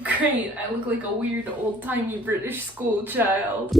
great. I look like a weird old-timey British school child.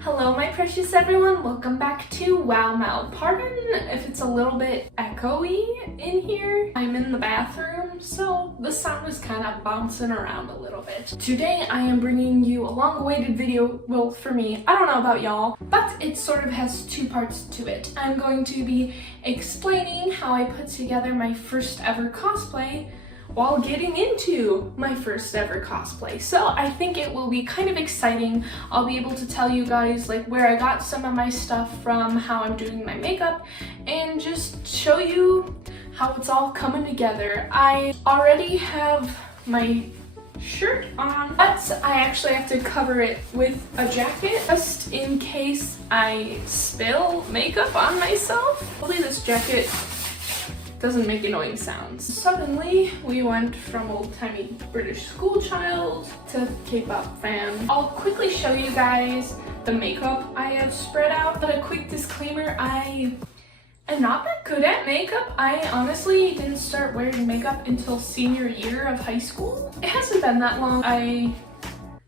Hello my precious everyone, welcome back to Wow Mouth. Pardon if it's a little bit echoey in here. I'm in the bathroom, so the sound is kind of bouncing around a little bit. Today I am bringing you a long-awaited video, well for me, I don't know about y'all, but it sort of has two parts to it. I'm going to be explaining how I put together my first ever cosplay while getting into my first ever cosplay. So I think it will be kind of exciting. I'll be able to tell you guys like where I got some of my stuff from, how I'm doing my makeup, and just show you how it's all coming together. I already have my shirt on, but I actually have to cover it with a jacket just in case I spill makeup on myself. Hopefully this jacket doesn't make annoying sounds. Suddenly, we went from old-timey British school child to K-pop fan. I'll quickly show you guys the makeup I have spread out, but a quick disclaimer, I am not that good at makeup. I honestly didn't start wearing makeup until senior year of high school. It hasn't been that long. I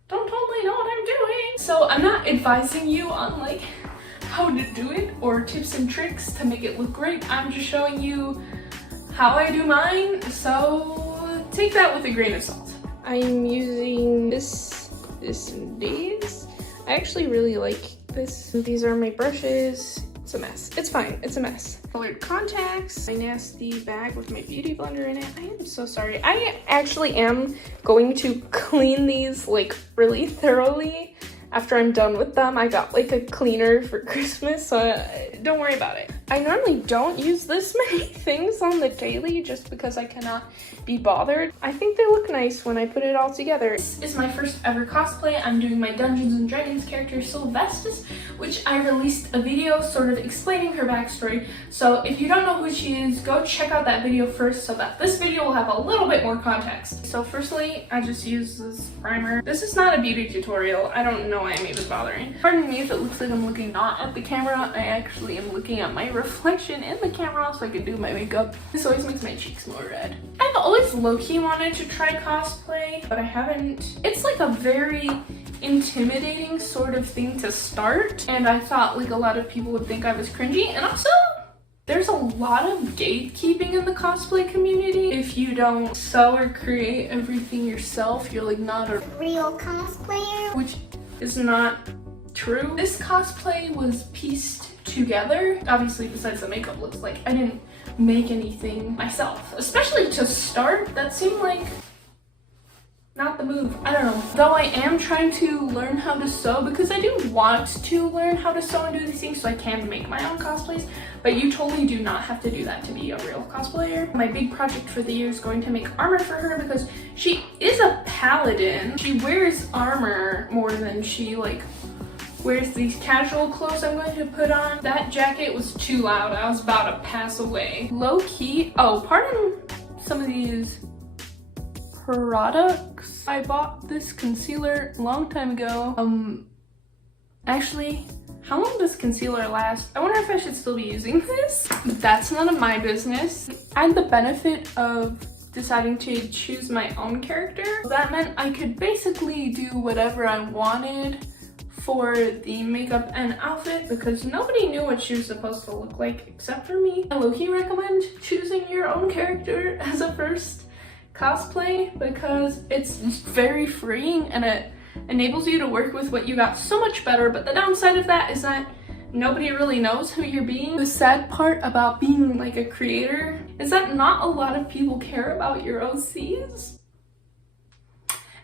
don't totally know what I'm doing. So I'm not advising you on like how to do it or tips and tricks to make it look great. I'm just showing you how I do mine, so take that with a grain of salt. I'm using this and these. I actually really like this. These are my brushes. It's a mess. It's fine. It's a mess. Colored contacts. My nasty bag with my beauty blender in it. I am so sorry. I actually am going to clean these like really thoroughly after I'm done with them. I got like a cleaner for Christmas, so don't worry about it. I normally don't use this many things on the daily just because I cannot be bothered. I think they look nice when I put it all together. This is my first ever cosplay. I'm doing my Dungeons and Dragons character Sylvestis, which I released a video sort of explaining her backstory. So if you don't know who she is, go check out that video first so that this video will have a little bit more context. So firstly, I just use this primer. This is not a beauty tutorial. I don't know why I'm even bothering. Pardon me if it looks like I'm looking not at the camera. I actually am looking at my reflection in the camera so I can do my makeup. This always makes my cheeks more red. I've always low-key wanted to try cosplay, but I haven't. It's like a very intimidating sort of thing to start, and I thought like a lot of people would think I was cringy, and also there's a lot of gatekeeping in the cosplay community. If you don't sew or create everything yourself, you're like not a real cosplayer, which is not true. This cosplay was pieced together. Obviously, besides the makeup looks like I didn't make anything myself. Especially to start, that seemed like not the move. I don't know. Though I am trying to learn how to sew because I do want to learn how to sew and do these things so I can make my own cosplays, but you totally do not have to do that to be a real cosplayer. My big project for the year is going to make armor for her because she is a paladin. She wears armor more than she like wears these casual clothes I'm going to put on. That jacket was too loud. I was about to pass away. Low key. Oh, pardon some of these products. I bought this concealer a long time ago. Actually, how long does concealer last? I wonder if I should still be using this. That's none of my business. I had the benefit of deciding to choose my own character. That meant I could basically do whatever I wanted for the makeup and outfit because nobody knew what she was supposed to look like except for me. I low-key recommend choosing your own character as a first cosplay because it's very freeing and it enables you to work with what you got so much better, but the downside of that is that nobody really knows who you're being. The sad part about being like a creator is that not a lot of people care about your OCs.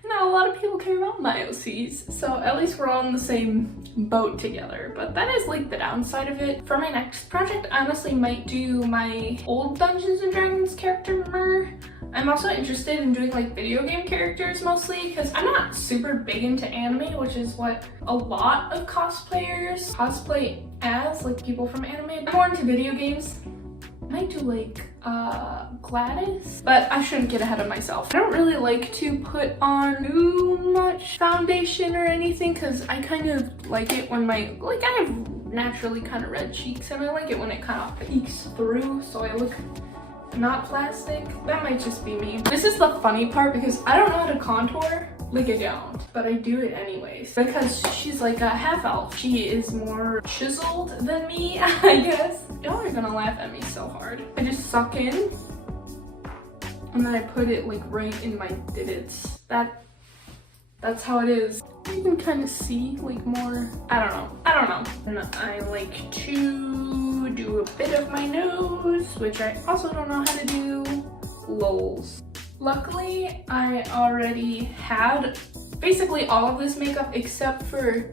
Not a lot of people care about my OCs, so at least we're all in the same boat together, but that is like the downside of it. For my next project, I honestly might do my old Dungeons and Dragons character. I'm also interested in doing like video game characters mostly because I'm not super big into anime, which is what a lot of cosplayers cosplay as, like people from anime. I'm more into video games. I might do like Gladys, but I shouldn't get ahead of myself. I don't really like to put on too much foundation or anything because I kind of like it when I have naturally kind of red cheeks, and I like it when it kind of peeks through so I look not plastic. That might just be me. This is the funny part because I don't know how to contour. Like, I don't, but I do it anyways because she's like a half elf. She is more chiseled than me, I guess. Y'all are gonna laugh at me so hard. I just suck in and then I put it like right in my divots. That's how it is. You can kind of see like more, I don't know. And I like to do a bit of my nose, which I also don't know how to do. Lols. Luckily, I already had basically all of this makeup except for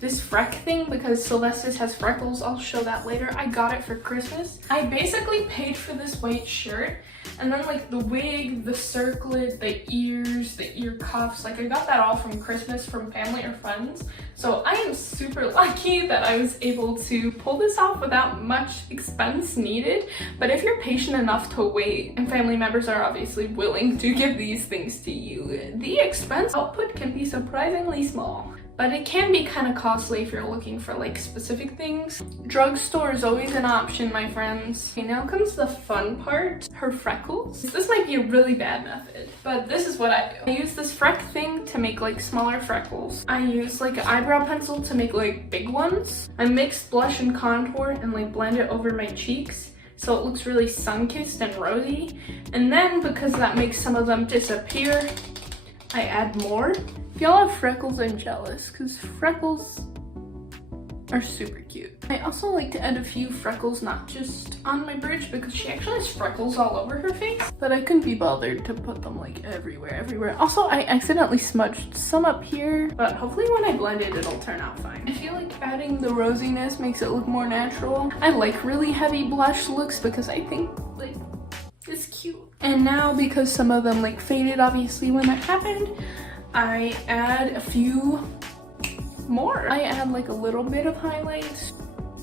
this freck thing because Sylvester has freckles. I'll show that later. I got it for Christmas. I basically paid for this white shirt and then like the wig, the circlet, the ears, the ear cuffs, like I got that all from Christmas from family or friends. So I am super lucky that I was able to pull this off without much expense needed. But if you're patient enough to wait and family members are obviously willing to give these things to you, the expense output can be surprisingly small. But it can be kind of costly if you're looking for like specific things. Drugstore is always an option, my friends. Okay, now comes the fun part, her freckles. This might be a really bad method, but this is what I do. I use this freck thing to make like smaller freckles. I use like an eyebrow pencil to make like big ones. I mix blush and contour and like blend it over my cheeks so it looks really sun-kissed and rosy. And then because that makes some of them disappear, I add more. If y'all have freckles, I'm jealous because freckles are super cute. I also like to add a few freckles, not just on my bridge because she actually has freckles all over her face, but I couldn't be bothered to put them like everywhere. Also, I accidentally smudged some up here, but hopefully when I blend it, it'll turn out fine. I feel like adding the rosiness makes it look more natural. I like really heavy blush looks because I think like it's cute. And now because some of them like faded obviously when that happened, I add a few more. I add like a little bit of highlight,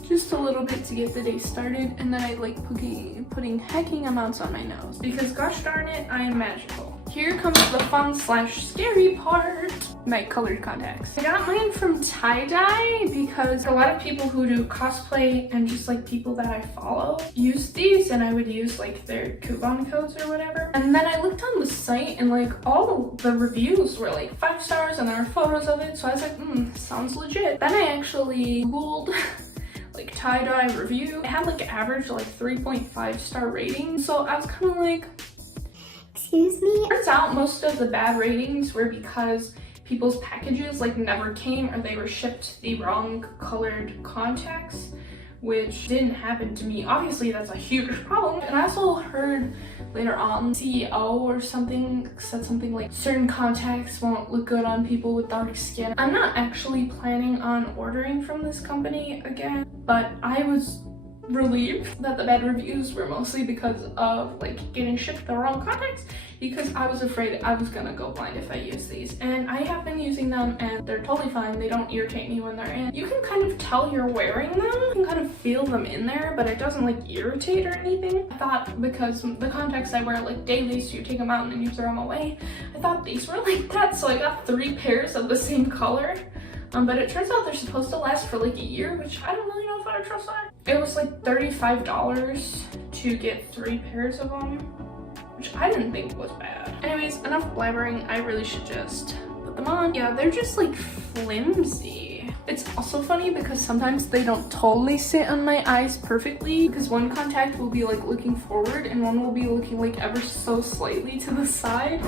just a little bit to get the day started, and then I like putting hecking amounts on my nose because gosh darn it, I am magical. Here comes the fun / scary part, my colored contacts. I got mine from tie-dye because a lot of people who do cosplay and just like people that I follow use these, and I would use like their coupon codes or whatever. And then I looked on the site and like all the reviews were like 5 stars and there were photos of it, so I was like, sounds legit. Then I actually Googled like tie-dye review. It had like average like 3.5 star rating, so I was kind of like, excuse me? Turns out most of the bad ratings were because people's packages like never came or they were shipped the wrong colored contacts, which didn't happen to me. Obviously that's a huge problem. And I also heard later on CEO or something said something like certain contacts won't look good on people with dark skin. I'm not actually planning on ordering from this company again, but I was relieved that the bad reviews were mostly because of like getting shipped the wrong contacts, because I was afraid I was gonna go blind if I use these. And I have been using them and they're totally fine. They don't irritate me when they're in. You can kind of tell you're wearing them. You can kind of feel them in there, but it doesn't like irritate or anything. I thought because the contacts I wear like daily, so you take them out and then you throw them away, I thought these were like that, so I got 3 pairs of the same color. But it turns out they're supposed to last for like a year, which I don't really know if I trust that. It was like $35 to get 3 pairs of them, which I didn't think was bad. Anyways, enough blabbering. I really should just put them on. Yeah, they're just like flimsy. It's also funny because sometimes they don't totally sit on my eyes perfectly, because one contact will be like looking forward and one will be looking like ever so slightly to the side,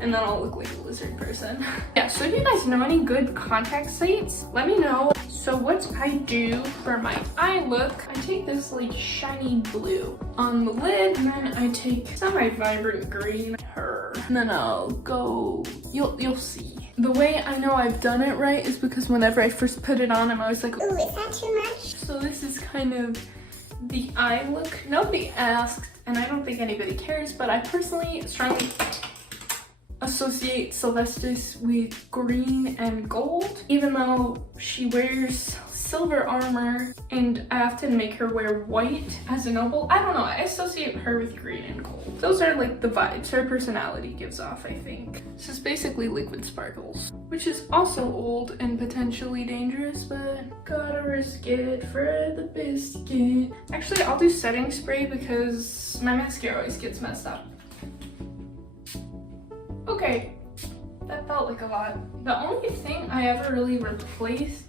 and then I'll look like a lizard person. Yeah, so if you guys know any good contact sites, let me know. So what I do for my eye look, I take this like shiny blue on the lid, and then I take semi-vibrant green, and then I'll go, you'll see. The way I know I've done it right is because whenever I first put it on, I'm always like, ooh, is that too much? So this is kind of the eye look. Nobody asked, and I don't think anybody cares, but I personally strongly associate Sylvester with green and gold, even though she wears silver armor, and I often make her wear white as a noble. I don't know, I associate her with green and gold. Those are like the vibes her personality gives off, I think. This is basically liquid sparkles, which is also old and potentially dangerous, but gotta risk it for the biscuit. Actually, I'll do setting spray because my mascara always gets messed up. Okay, that felt like a lot. The only thing I ever really replaced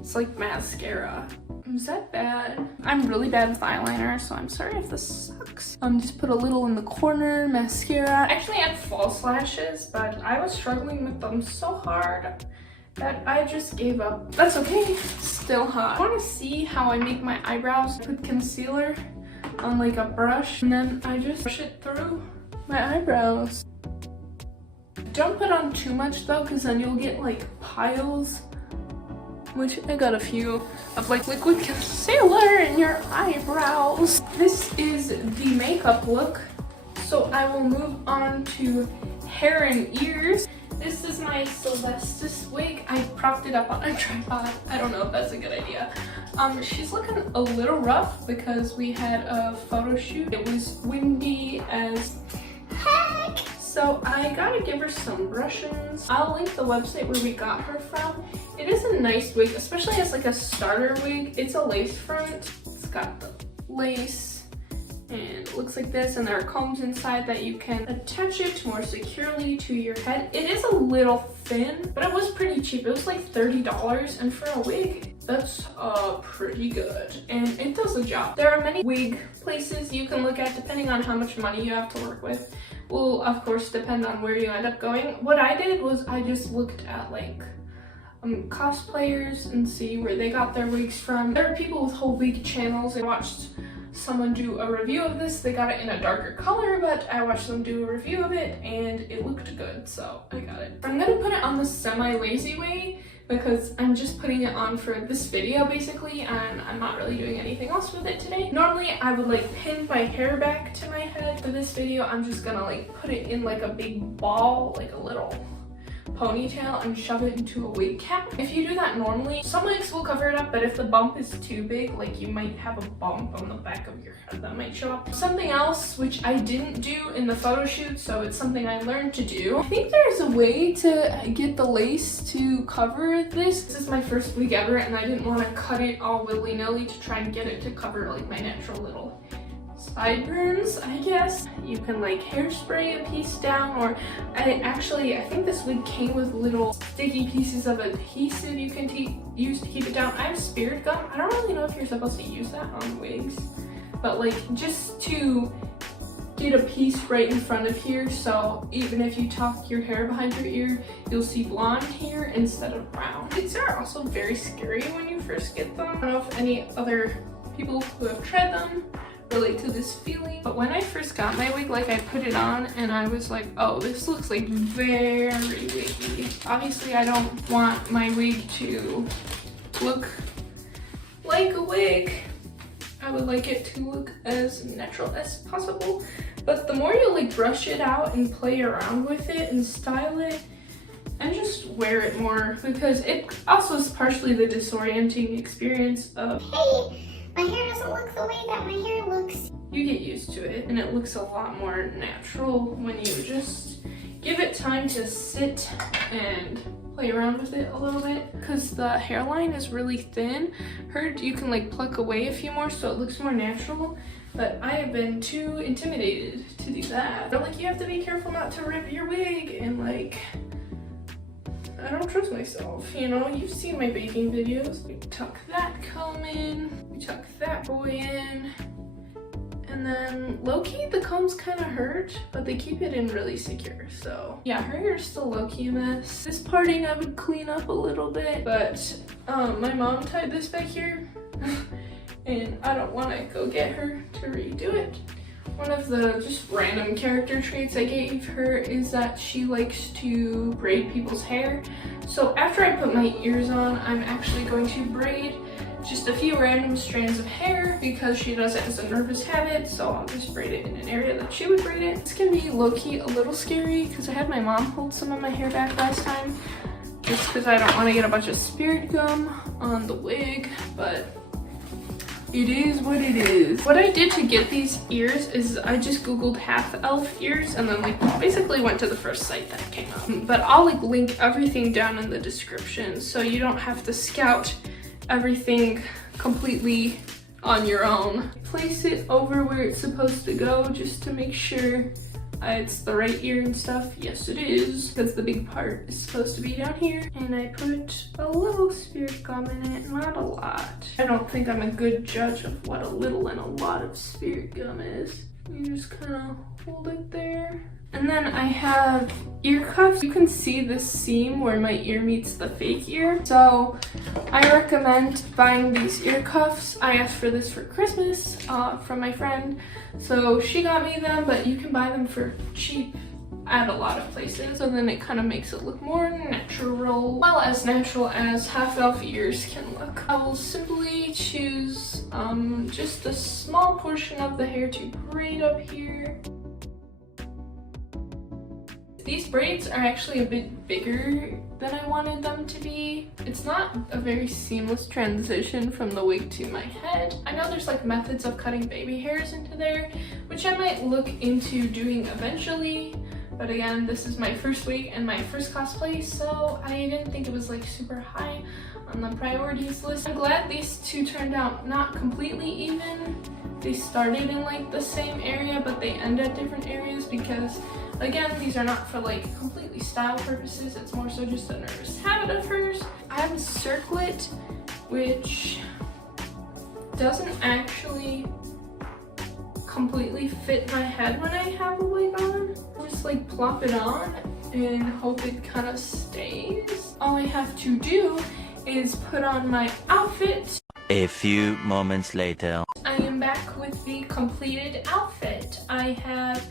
is like mascara. Is that bad? I'm really bad with eyeliner, so I'm sorry if this sucks. Just put a little in the corner, mascara. I actually had false lashes, but I was struggling with them so hard that I just gave up. That's okay, still hot. I wanna see how I make my eyebrows. Put concealer on like a brush, and then I just brush it through my eyebrows. Don't put on too much though, because then you'll get like piles, which I got a few of, like liquid concealer in your eyebrows. This is the makeup look, so I will move on to hair and ears. This is my Celestis wig. I propped it up on a tripod. I don't know if that's a good idea. She's looking a little rough because we had a photo shoot. It was windy as heck. So I gotta give her some brush-ins. I'll link the website where we got her from. It is a nice wig, especially as like a starter wig. It's a lace front. It's got the lace and it looks like this, and there are combs inside that you can attach it more securely to your head. It is a little thin, but it was pretty cheap. It was like $30, and for a wig, that's pretty good, and it does the job. There are many wig places you can look at depending on how much money you have to work with. Will of course depend on where you end up going. What I did was I just looked at like cosplayers and see where they got their wigs from. There are people with whole wig channels. I watched someone do a review of this. They got it in a darker color, but I watched them do a review of it and it looked good, so I got it. I'm gonna put it on the semi-lazy way because I'm just putting it on for this video basically, and I'm not really doing anything else with it today. Normally I would like pin my hair back to my head. For this video I'm just gonna like put it in like a big ball, like a little ponytail, and shove it into a wig cap. If you do that normally, some wigs will cover it up, but if the bump is too big, like you might have a bump on the back of your head that might show up. Something else which I didn't do in the photo shoot, so it's something I learned to do. I think there's a way to get the lace to cover this. This is my first wig ever, and I didn't want to cut it all willy-nilly to try and get it to cover like my natural little sideburns, I guess. You can like hairspray a piece down, or I think this wig came with little sticky pieces of adhesive you can use to keep it down. I have spirit gum. I don't really know if you're supposed to use that on wigs, but like just to get a piece right in front of here, so even if you tuck your hair behind your ear, you'll see blonde here instead of brown. Wigs are also very scary when you first get them. I don't know if any other people who have tried them relate to this feeling, but when I first got my wig, like I put it on and I was like, oh, this looks like very wiggy. Obviously I don't want my wig to look like a wig. I would like it to look as natural as possible, but the more you like brush it out and play around with it and style it and just wear it more, because it also is partially the disorienting experience of, hey, my hair doesn't look the way that my hair looks. You get used to it, and it looks a lot more natural when you just give it time to sit and play around with it a little bit. Because the hairline is really thin. Heard you can like pluck away a few more so it looks more natural, but I have been too intimidated to do that. But like you have to be careful not to rip your wig, and like I don't trust myself, you know? You've seen my baking videos. We tuck that comb in, we tuck that boy in, and then low-key the combs kind of hurt, but they keep it in really secure, so yeah, her hair's still low-key a mess. This parting I would clean up a little bit, but my mom tied this back here and I don't want to go get her to redo it. One of the just random character traits I gave her is that she likes to braid people's hair. So after I put my ears on, I'm actually going to braid just a few random strands of hair because she does it as a nervous habit, so I'll just braid it in an area that she would braid it. This can be low-key a little scary because I had my mom hold some of my hair back last time, just because I don't want to get a bunch of spirit gum on the wig, but it is what it is. What I did to get these ears is I just googled half elf ears and then like basically went to the first site that came up. But I'll like link everything down in the description so you don't have to scout everything completely on your own. Place it over where it's supposed to go just to make sure it's the right ear and stuff. Yes, it is, because the big part is supposed to be down here. And I put a little spirit gum in it, not a lot. I don't think I'm a good judge of what a little and a lot of spirit gum is. You just kind of hold it there. And then I have ear cuffs. You can see this seam where my ear meets the fake ear. So I recommend buying these ear cuffs. I asked for this for Christmas from my friend. So she got me them, but you can buy them for cheap at a lot of places. And then it kind of makes it look more natural. Well, as natural as half elf ears can look. I will simply choose just a small portion of the hair to braid up here. These braids are actually a bit bigger than I wanted them to be. It's not a very seamless transition from the wig to my head. I know there's like methods of cutting baby hairs into there, which I might look into doing eventually. But again, this is my first wig and my first cosplay, so I didn't think it was like super high on the priorities list. I'm glad these two turned out not completely even. They started in like the same area, but they end at different areas because again, these are not for like completely style purposes. It's more so just a nervous habit of hers. I have a circlet, which doesn't actually completely fit my head when I have a wig on. Just like plop it on and hope it kind of stays. All I have to do is put on my outfit. A few moments later. I am back with the completed outfit. I have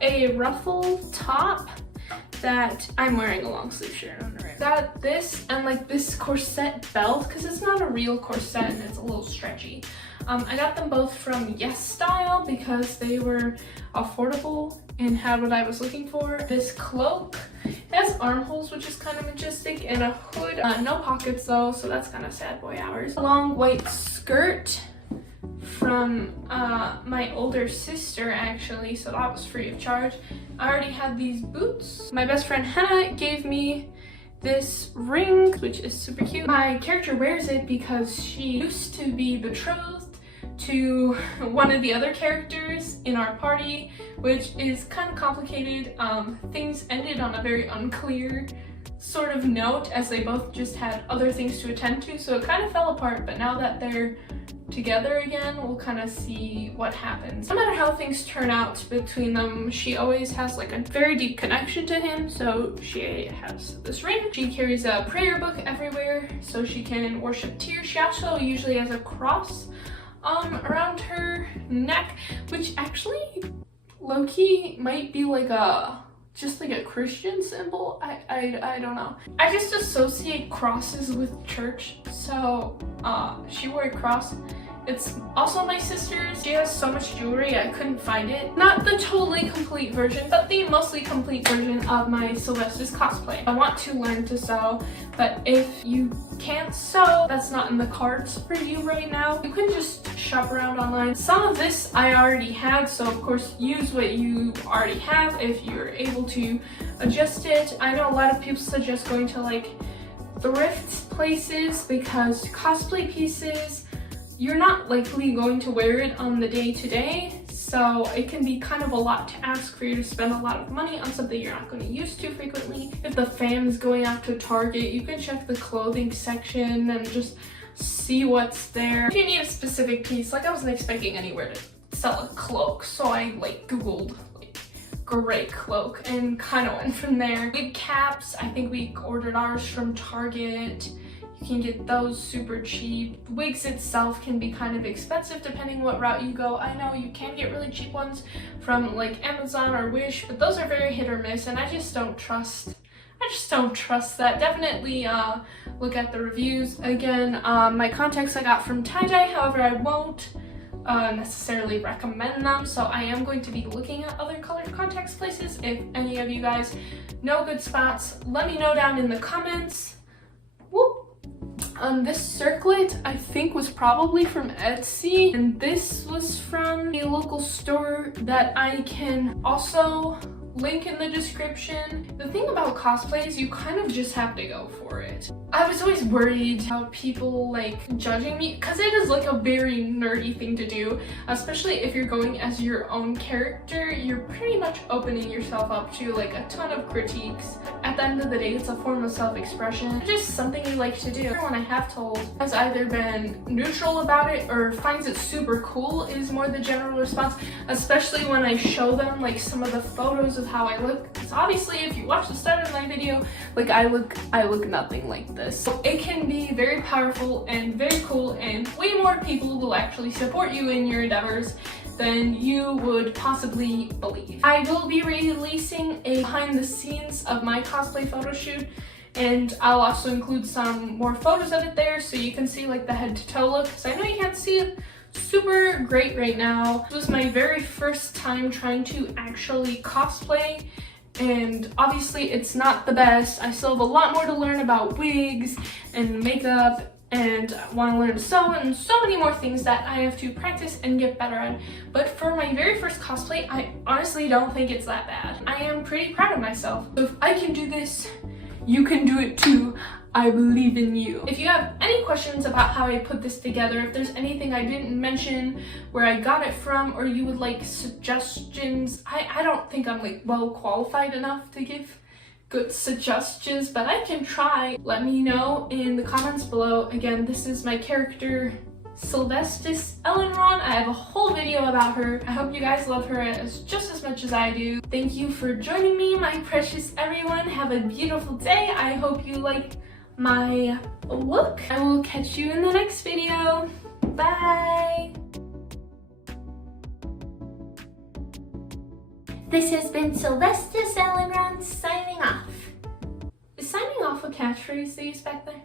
a ruffle top that I'm wearing a long sleeve shirt under it. Got this and like this corset belt because it's not a real corset and it's a little stretchy. I got them both from Yes Style because they were affordable and had what I was looking for. This cloak has armholes, which is kind of majestic, and a hood. No pockets though, so that's kind of sad boy hours. A long white skirt from my older sister actually, so that was free of charge. I already had these boots. My best friend Hannah gave me this ring, which is super cute. My character wears it because she used to be betrothed to one of the other characters in our party, which is kind of complicated. Things ended on a very unclear sort of note as they both just had other things to attend to, so it kind of fell apart, but now that they're together again, we'll kind of see what happens. No matter how things turn out between them, she always has like a very deep connection to him, so she has this ring. She carries a prayer book everywhere so she can worship tears. She also usually has a cross around her neck, which actually low-key might be like just like a Christian symbol. I don't know. I just associate crosses with church, so she wore a cross. It's also my sister's. She has so much jewelry, I couldn't find it. Not the totally complete version, but the mostly complete version of my Sylvester's cosplay. I want to learn to sew, but if you can't sew, that's not in the cards for you right now. You can just shop around online. Some of this I already had, so of course use what you already have if you're able to adjust it. I know a lot of people suggest going to like thrift places because cosplay pieces, you're not likely going to wear it on the day-to-day, so it can be kind of a lot to ask for you to spend a lot of money on something you're not going to use too frequently. If the fam is going out to Target, you can check the clothing section and just see what's there. If you need a specific piece, like I wasn't expecting anywhere to sell a cloak, so I like Googled like gray cloak and kind of went from there. Wig caps, I think we ordered ours from Target. You can get those super cheap. Wigs itself can be kind of expensive depending what route you go. I know you can get really cheap ones from like Amazon or Wish, but those are very hit or miss, and I just don't trust that. Definitely look at the reviews. Again, my contacts I got from tie-dye, however I won't necessarily recommend them, so I am going to be looking at other colored contacts places. If any of you guys know good spots, let me know down in the comments. Whoop. This circlet I think was probably from Etsy, and this was from a local store that I can also link in the description. The thing about cosplay is you kind of just have to go for it. I was always worried about people like judging me, because it is like a very nerdy thing to do, especially if you're going as your own character. You're pretty much opening yourself up to like a ton of critiques. At the end of the day, it's a form of self-expression. It's just something you like to do. Everyone I have told has either been neutral about it or finds it super cool is more the general response, especially when I show them like some of the photos of how I look. Because obviously if you watch the start of my video, like I look nothing like this. So it can be very powerful and very cool, and way more people will actually support you in your endeavors than you would possibly believe. I will be releasing a behind the scenes of my cosplay photo shoot, and I'll also include some more photos of it there so you can see like the head to toe look, because I know you can't see it super great right now. This was my very first time trying to actually cosplay, and obviously it's not the best. I still have a lot more to learn about wigs and makeup, and want to learn to sew and so many more things that I have to practice and get better at. But for my very first cosplay, I honestly don't think it's that bad. I am pretty proud of myself. So if I can do this, you can do it too. I believe in you. If you have any questions about how I put this together, if there's anything I didn't mention, where I got it from, or you would like suggestions, I don't think I'm like well qualified enough to give good suggestions, but I can try. Let me know in the comments below. Again, this is my character Sylvestis Ellenron. I have a whole video about her. I hope you guys love her just as much as I do. Thank you for joining me, my precious everyone. Have a beautiful day. I hope you liked my look. I will catch you in the next video. Bye! This has been Sylvestis Ellenron signing off. Is signing off a catchphrase they use back there?